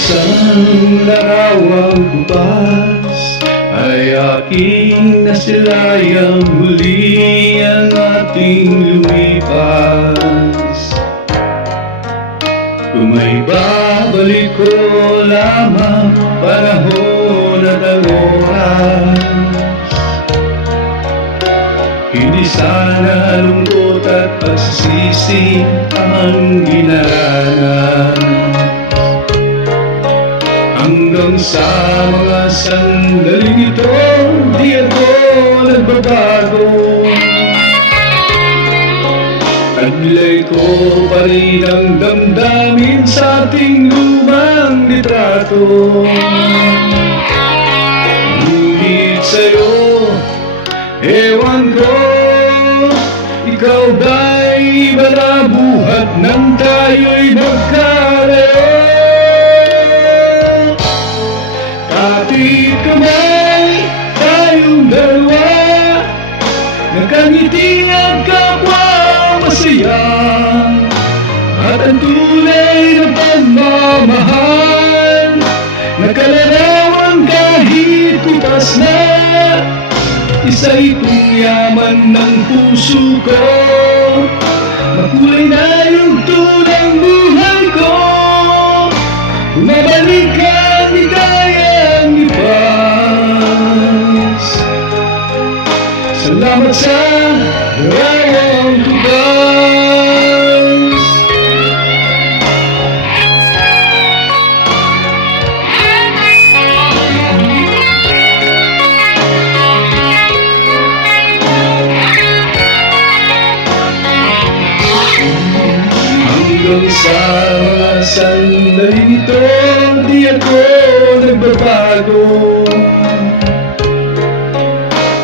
Isang larawang bukas ay aking nasilayang muli ang ating lumipas. Kung may babalik ko lamang panahon at ang oras, hindi sana lungkot at pagsisisi ang ginaranas. Hanggang sa mga sandaling ito, di ako nagbabago. Taglay ko pa rin ang damdamin sa ating lumang litrato. Ngunit sa'yo, ewan ko, ikaw ba'y iba na buhat nang tayo'y magkalayo? Kapit kamay, tayong dalawa, nakangiti ang kapwa masaya, at ang tunay na pagmamahal, nakalarawan kahit kupas na. Isa itong yaman ng puso ko, makulay na yung tunang buhay ko. Bumabalik ang ligayang lipas. Salamat sa larawang bukas. Hanggang sa mga sandaling ito, di ako nagbabago.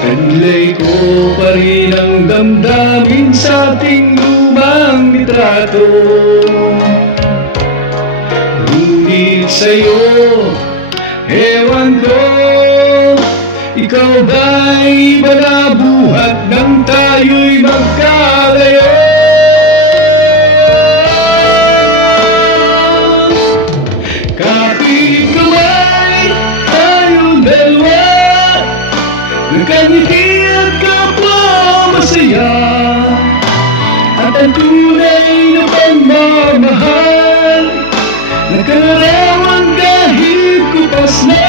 Taglay ko pa rin ang damdamin sa ating lumang litrato. Ngunit sa'yo, ewan ko, ikaw ba'y iba na buhat nang tayo'y magkalayo? Kapit kamay, tayong dalawa, nakangiti at kapwa masaya, at ang tunay na pagmamahal, nakalarawan kahit kupas na.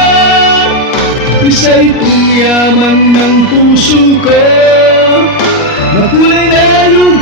Isa itong yaman ng puso ko, makulay na yung